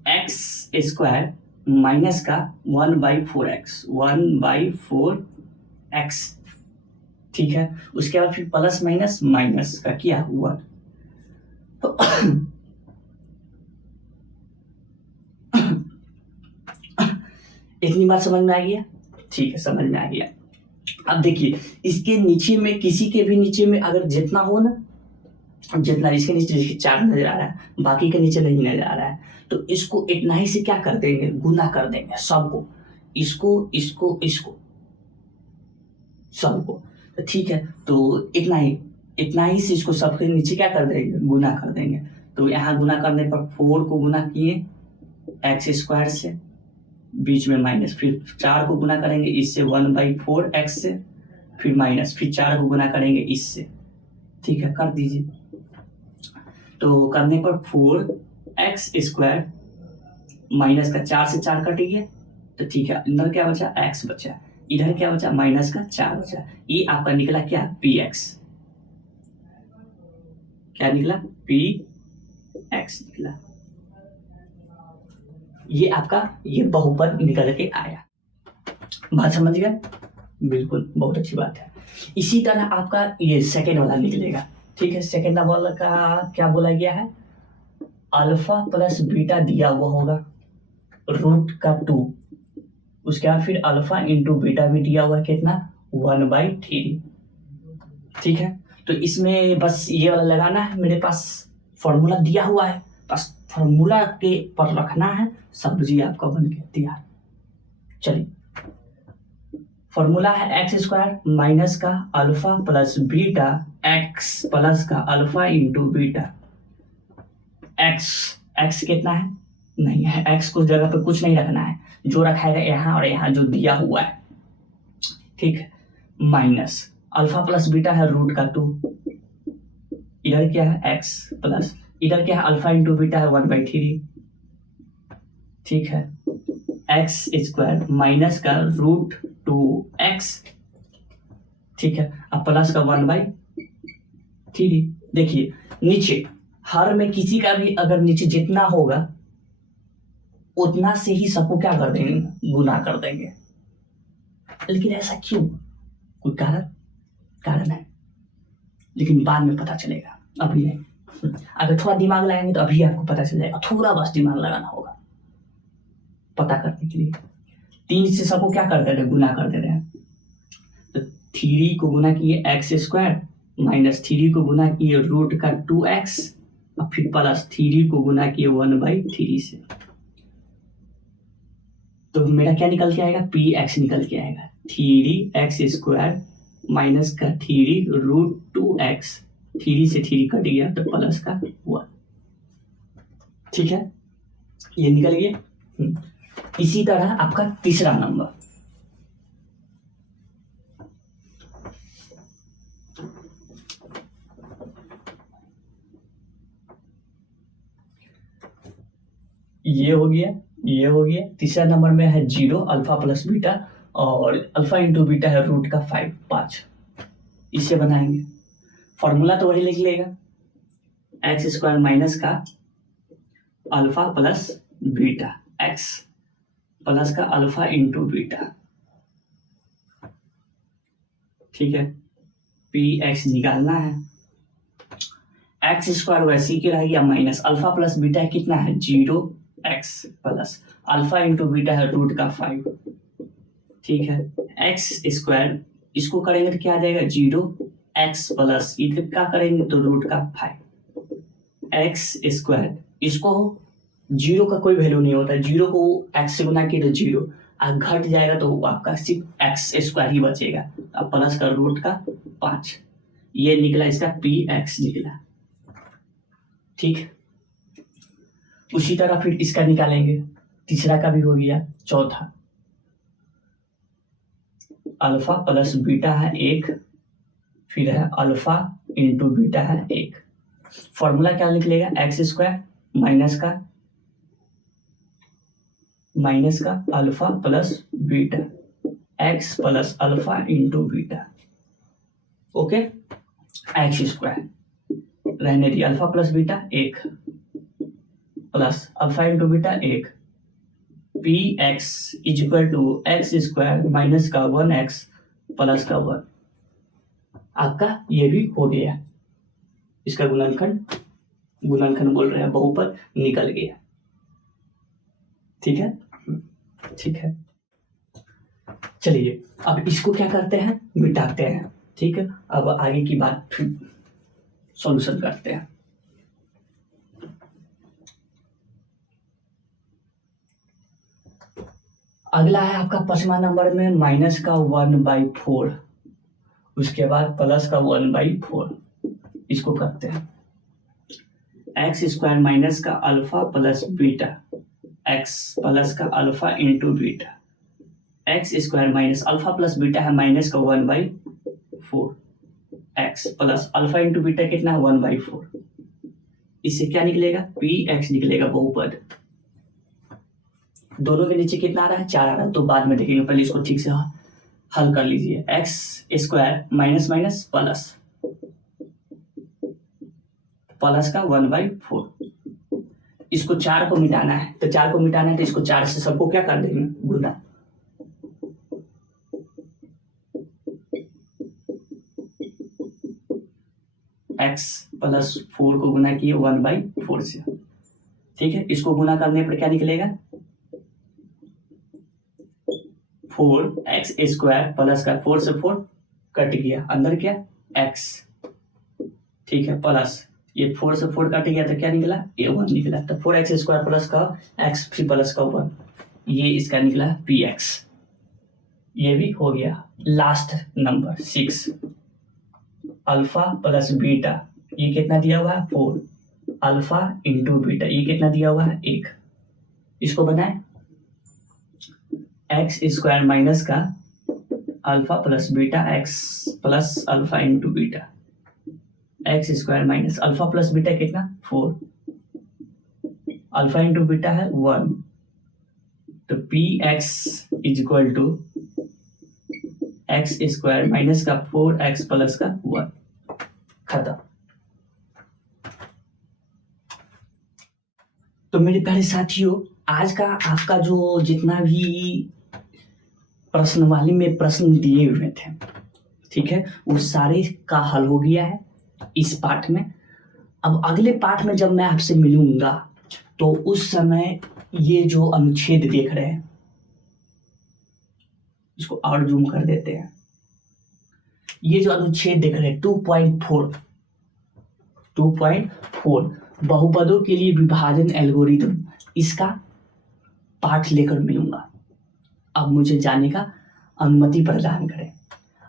x² माइनस का 1/4x, 1/4x ठीक है, उसके बाद फिर प्लस माइनस माइनस का क्या हुआ तो इतनी बात समझ में आ गया? ठीक है, समझ में आ गया। अब देखिए इसके नीचे में, किसी के भी नीचे में अगर जितना हो ना, जितना इसके नीचे देखिए 4 नजर आ रहा है, बाकी के नीचे नहीं नजर आ रहा है, तो इसको इतना ही से क्या कर देंगे, गुना कर देंगे सबको, इसको इसको इसको सबको। तो ठीक है, तो इतना ही से इसको सबके नीचे क्या कर देंगे, गुना कर देंगे। तो यहाँ गुना करने पर 4 को गुना किए एक्स स्क्वायर से, बीच में माइनस, फिर 4 को गुना करेंगे इससे 1/4 एक्स से, फिर माइनस, फिर 4 को गुना करेंगे इससे। ठीक है, कर दीजिए। तो करने पर 4x स्क्वायर माइनस का 4 से 4 कट गया, तो ठीक है, इधर क्या बचा, x बचा, इधर क्या बचा, माइनस का 4 बचा। ये आपका निकला क्या, px। क्या निकला, px निकला। ये आपका ये बहुपद निकल के आया। बात समझ गए? बिल्कुल, बहुत अच्छी बात है। इसी तरह आपका ये सेकेंड वाला निकलेगा। ठीक है, सेकेंड वाला का क्या बोला गया है, अल्फा प्लस बीटा दिया हुआ होगा रूट का 2, उसके बाद फिर अल्फा इंटू बीटा भी दिया हुआ है, कितना, 1/3। ठीक है, तो इसमें बस ये वाला लगाना है, मेरे पास फॉर्मूला दिया हुआ है, बस फॉर्मूला के पर रखना है, सब्जी आपका बन के तैयार। चलिए, फॉर्मूला है एक्स स्क्वायर माइनस का alpha plus beta x plus का अल्फा इंटू बीटा। एक्स कितना है, नहीं है, एक्स को जगह पे कुछ नहीं रखना है, जो रखा है यहाँ और यहाँ जो दिया हुआ है। ठीक है, माइनस अल्फा प्लस बीटा है रूट का 2, इधर क्या है एक्स प्लस, इधर क्या है अल्फा इंटू बीटा है 1/3। ठीक है, एक्स स्क्वायर माइनस का रूट 2x। ठीक है, अब प्लस का 1/3। देखिए नीचे हर में किसी का भी अगर नीचे जितना होगा उतना से ही सबको क्या कर देंगे, गुना कर देंगे। लेकिन ऐसा क्यों, कोई कारण है, लेकिन बाद में पता चलेगा, अभी नहीं। अगर थोड़ा दिमाग लगाएंगे तो अभी आपको पता चल जाएगा, थोड़ा बस दिमाग लगाना होगा पता करने के लिए। 3 से सबको क्या कर दे रहे, गुना कर दे रहे हैं। तो 3 को गुना किए एक्स स्क्वायर माइनस 3 को गुना किए रूट का 2x और फिर प्लस 3 को गुना किए 1/3 से। तो मेरा क्या निकल के आएगा, px निकल के आएगा। 3x स्क्वायर माइनस का 3 रूट 2x, 3 से 3 कट गया तो प्लस का 1। ठीक है, ये निकल गया। इसी तरह आपका तीसरा नंबर, ये हो गया। तीसरा नंबर में है 0 अल्फा प्लस बीटा और अल्फा इंटू बीटा है रूट का 5। इसे बनाएंगे, फॉर्मूला तो वही लिख लेगा, एक्स स्क्वायर माइनस का alpha plus beta x plus का अल्फा इंटू बीटा। ठीक है, px निकालना है। एक्स स्क्वायर वैसे के रह गया माइनस अल्फा प्लस बीटा कितना है 0x plus alpha into beta है रूट का 5। ठीक है, एक्स स्क्वायर इसको करेंगे तो क्या आ जाएगा 0x प्लस इधर क्या करेंगे तो रूट का 5 एक्स स्क्वायर। इसको 0 का कोई वैल्यू नहीं होता, 0 को x से गुना किए तो 0, घट जाएगा तो आपका सिर्फ एक्स स्क्वायर ही बचेगा, अब प्लस का रूट का 5। ये निकला इसका px निकला। ठीक, उसी तरह फिर इसका निकालेंगे, तीसरा का भी हो गया। चौथा अल्फा प्लस बीटा है 1, फिर है अल्फा इंटू बीटा है 1। फॉर्मूला क्या निकलेगा, एक्स स्क्वायर माइनस का alpha plus beta x plus alpha into beta. Okay, X square रहने दिया, alpha plus beta 1 plus alpha into beta 1, px is equal to X square minus का 1x plus का 1। आपका ये भी हो गया, इसका गुणनखंड बोल रहे हैं, बहुपद निकल गया। ठीक है, ठीक है। चलिए अब इसको क्या करते हैं, मिटाते हैं। ठीक है, अब आगे की बात फिर सॉल्यूशन करते हैं। अगला है आपका 5वां नंबर में माइनस का 1/4, उसके बाद प्लस का 1/4। इसको करते हैं एक्स स्क्वायर माइनस का alpha plus beta, x plus का alpha into beta, x square minus alpha plus beta है माइनस का 1/4, x plus alpha into beta कितना है 1/4। इससे क्या निकलेगा, पी एक्स निकलेगा, बहुपद। दोनों के नीचे कितना आ रहा है, 4 आ रहा है, तो बाद में देखेंगे, पहले इसको ठीक से हल कर लीजिए। X square minus minus plus, plus का 1/4। इसको 4 को मिटाना है, तो 4 को मिटाना है तो इसको 4 से सबको क्या कर देंगे, गुना। एक्स प्लस 4 को गुना किए 1/4 से। ठीक है, इसको गुना करने पर क्या निकलेगा, 4x स्क्वायर प्लस का 4 से 4 कट गया, अंदर क्या x। ठीक है, प्लस ये 4 से 4 कट गया तो क्या निकला, ये 1 निकला। तो 4x स्क्वायर प्लस का x फिर प्लस का 1, ये इसका निकला px। ये भी हो गया। Last number 6, alpha plus beta, ये कितना दिया हुआ है 4, अल्फा इंटू बीटा ये कितना दिया हुआ है 1। इसको बनाए एक्स स्क्वायर माइनस का alpha plus beta, x plus alpha into beta, x square minus alpha plus beta कितना 4, अल्फा इंटू बीटा है 1, तो P X is equal to X square minus का 4x प्लस का 1। खत्म। तो मेरे प्यारे साथियों, आज का आपका जो जितना भी प्रश्नवाली में प्रश्न दिए हुए थे, ठीक है, वो सारे का हल हो गया है इस पाठ में। अब अगले पाठ में जब मैं आपसे मिलूंगा तो उस समय ये जो अनुच्छेद देख रहे हैं, इसको और जूम कर देते हैं, ये जो अनुच्छेद देख रहे हैं 2.4 बहुपदों के लिए विभाजन एल्गोरिथम, इसका पाठ लेकर मिलूंगा। अब मुझे जाने का अनुमति प्रदान करें।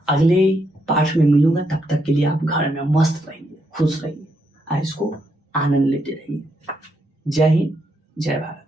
अगले पाठ में मिलूंगा, तब तक के लिए आप घर में मस्त रहिए, खुश रहिए और इसको आनंद लेते रहिए। जय हिंद, जय भारत।